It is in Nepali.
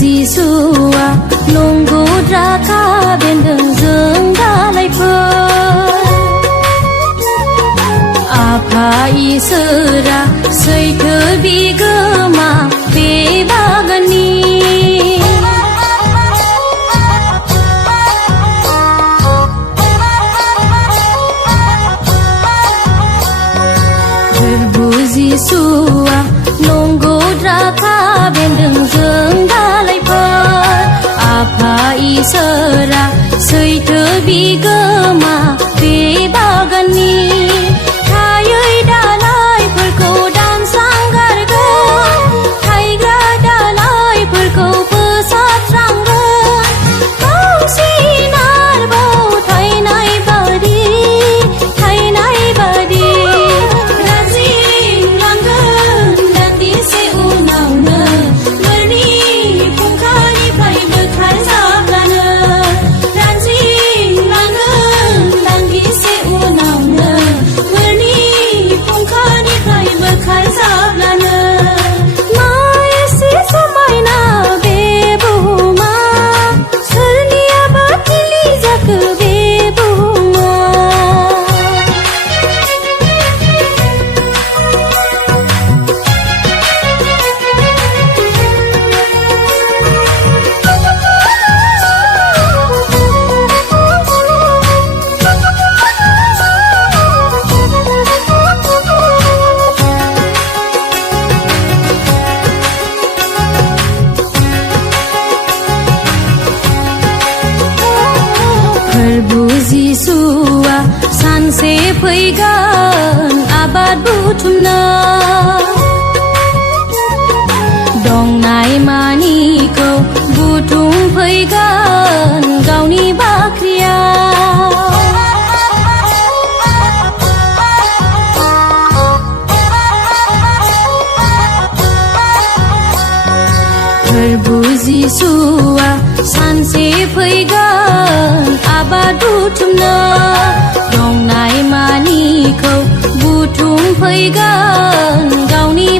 Jisusua nunggu draka bendeng jeng dalaiफोर आफा इसोरा सैथो बिगोमा बे बागाननि फोरबु जिसुआ नंगौ द्राखा बेन्दों जों दालाइफोर आफा इसोरा सैथो बिगोमा बे बागाननि थायै दालाइफोरखौ दानस्रांगारगोन थायग्रा दालाइफोरखौ फोसाबस्रांगोन बांसिन आरोबाव थायनाय बादि रानज्रिंलांगोन दान्दिसे उनावनो मोरनि फुंखानिफ्राय बोखारजाब्लानो रानज्रिंलांगोन दान्दिसे उनावनो मोरनि फुंखानिफ्राय बोखारजाब्लानो मा एसे समायना बे बुहुमा सोरनियाबा थिलि जाखो बे बुहुमा फोरबु जिसुआ सानसे फैगोन आबाद बुथुमनो दंनाय मानिखौ बुथुमफैगोन गावनि बाख्रियाव फोरबु जिसुआ सानसे फैगोन आबाद बुथुमनो दंनाय मानिखौ बुथुमफैगोन गावनि